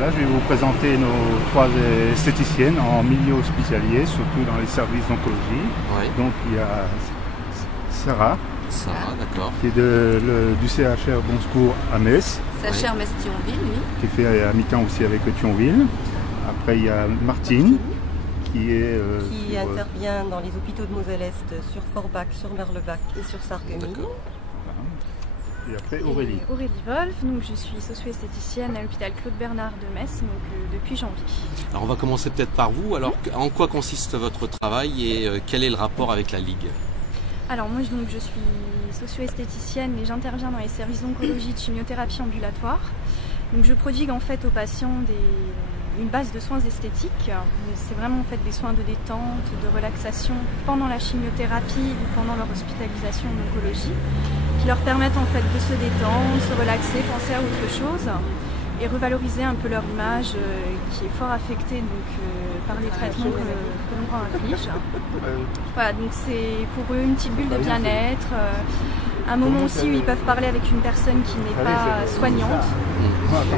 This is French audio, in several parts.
Là, je vais vous présenter nos 3 esthéticiennes en milieu hospitalier, surtout dans les services d'oncologie. Oui. Donc il y a Sarah, d'accord. qui est du CHR Bon Secours à Metz, CHR Metz-Thionville, oui. qui fait à mi-temps aussi avec Thionville. Après, il y a Martine, qui intervient dans les hôpitaux de Moselle-Est, sur Forbach, sur Merlebach et sur Sarreguemines. Et après Aurélie. Aurélie Wolf, donc je suis socio-esthéticienne à l'hôpital Claude Bernard de Metz depuis janvier. Alors on va commencer peut-être par vous. Alors en quoi consiste votre travail et quel est le rapport avec la Ligue? Alors moi donc, je suis socio-esthéticienne et j'interviens dans les services d'oncologie de chimiothérapie ambulatoire. Donc je prodigue en fait aux patients une base de soins esthétiques. C'est vraiment en fait des soins de détente, de relaxation pendant la chimiothérapie ou pendant leur hospitalisation en oncologie, qui leur permettent en fait de se détendre, se relaxer, penser à autre chose et revaloriser un peu leur image qui est fort affectée par les traitements que l'on inflige. Voilà, donc c'est pour eux une petite bulle de bien-être, un moment aussi où ils peuvent parler avec une personne qui n'est pas soignante,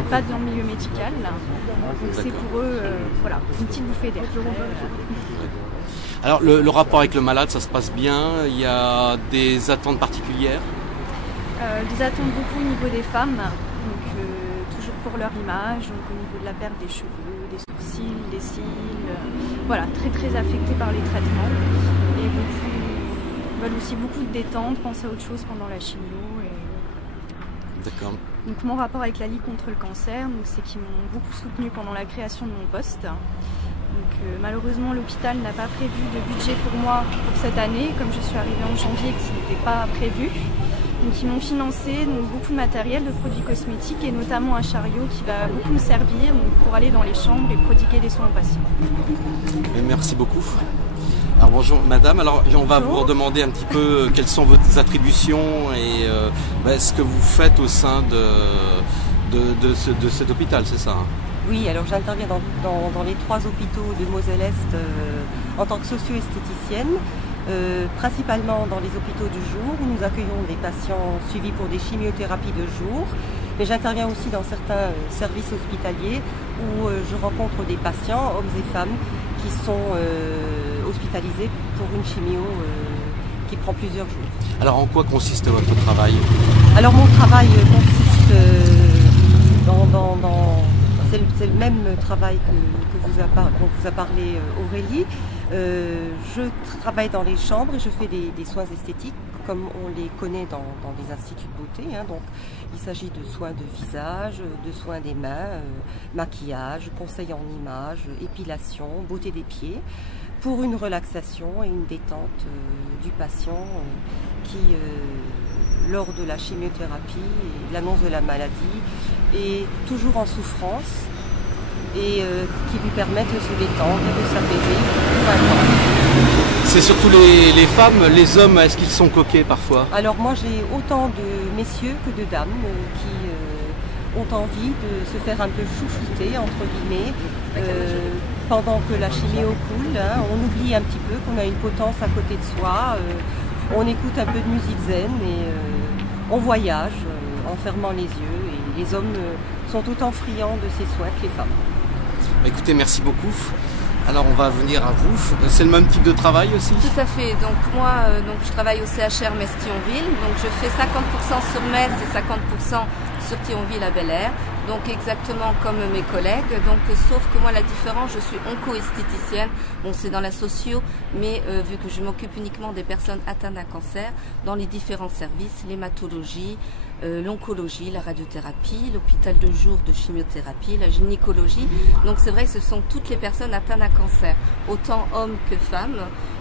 pas dans le milieu médical. Donc c'est pour eux voilà, une petite bouffée d'air. Alors le rapport avec le malade, ça se passe bien? Il y a des attentes particulières? Des attentes beaucoup au niveau des femmes, donc toujours pour leur image, donc au niveau de la perte des cheveux, des sourcils, des cils, voilà, très très affectées par les traitements et veulent aussi beaucoup de détente, penser à autre chose pendant la chimio. D'accord. Donc mon rapport avec la Ligue contre le cancer, c'est qu'ils m'ont beaucoup soutenue pendant la création de mon poste. Donc malheureusement l'hôpital n'a pas prévu de budget pour moi pour cette année, comme je suis arrivée en janvier et que ce n'était pas prévu. Donc ils m'ont financé beaucoup de matériel, de produits cosmétiques et notamment un chariot qui va beaucoup me servir pour aller dans les chambres et prodiguer des soins aux patients. Et merci beaucoup. Alors bonjour madame, alors on va vous redemander un petit peu quelles sont vos attributions et ce que vous faites au sein de cet hôpital, c'est ça? Oui, alors j'interviens dans les 3 hôpitaux de Moselle-Est en tant que socio-esthéticienne. Principalement dans les hôpitaux du jour où nous accueillons des patients suivis pour des chimiothérapies de jour, mais j'interviens aussi dans certains services hospitaliers où je rencontre des patients, hommes et femmes, qui sont hospitalisés pour une chimio qui prend plusieurs jours. Alors en quoi consiste votre travail? Alors mon travail consiste c'est le même travail dont vous a parlé Aurélie. Je travaille dans les chambres et je fais des soins esthétiques comme on les connaît dans des instituts de beauté. Donc il s'agit de soins de visage, de soins des mains, maquillage, conseil en image, épilation, beauté des pieds, pour une relaxation et une détente du patient qui, lors de la chimiothérapie et de l'annonce de la maladie, est toujours en souffrance et qui lui permettent de se détendre et de s'apaiser. C'est surtout les femmes, les hommes, est-ce qu'ils sont coquets parfois? Alors moi j'ai autant de messieurs que de dames qui ont envie de se faire un peu chouchouter entre guillemets pendant que la chimio coule. On oublie un petit peu qu'on a une potence à côté de soi, on écoute un peu de musique zen et on voyage en fermant les yeux et les hommes sont autant friands de ces soins que les femmes. Écoutez, merci beaucoup. Alors on va venir à vous. C'est le même type de travail aussi? Tout à fait. Donc moi, je travaille au CHR Metz-Thionville. Donc je fais 50% sur Metz et 50% sur Thionville à Bel-Air. Donc exactement comme mes collègues. Donc sauf que moi la différence, je suis onco-esthéticienne. Bon, c'est dans la socio, mais vu que je m'occupe uniquement des personnes atteintes d'un cancer, dans les différents services, l'hématologie, l'oncologie, la radiothérapie, l'hôpital de jour de chimiothérapie, la gynécologie. Donc c'est vrai que ce sont toutes les personnes atteintes d'un cancer, autant hommes que femmes.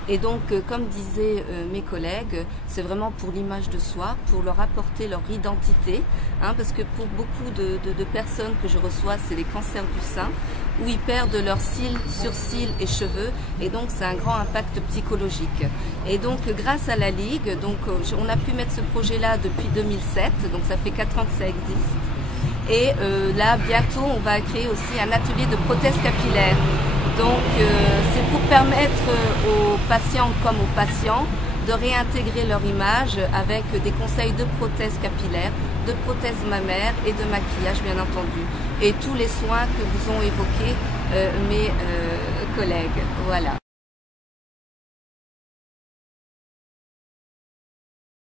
Et donc, comme disaient mes collègues, c'est vraiment pour l'image de soi, pour leur apporter leur identité, parce que pour beaucoup de personnes que je reçois, c'est les cancers du sein, où ils perdent leurs cils, sourcils et cheveux, et donc c'est un grand impact psychologique. Et donc, grâce à la Ligue, on a pu mettre ce projet-là depuis 2007, donc ça fait 4 ans que ça existe. Et là, bientôt, on va créer aussi un atelier de prothèse capillaire. Donc, c'est pour permettre aux patients comme aux patients de réintégrer leur image avec des conseils de prothèse capillaire, de prothèse mammaire et de maquillage, bien entendu. et tous les soins que vous ont évoqués mes collègues. Voilà.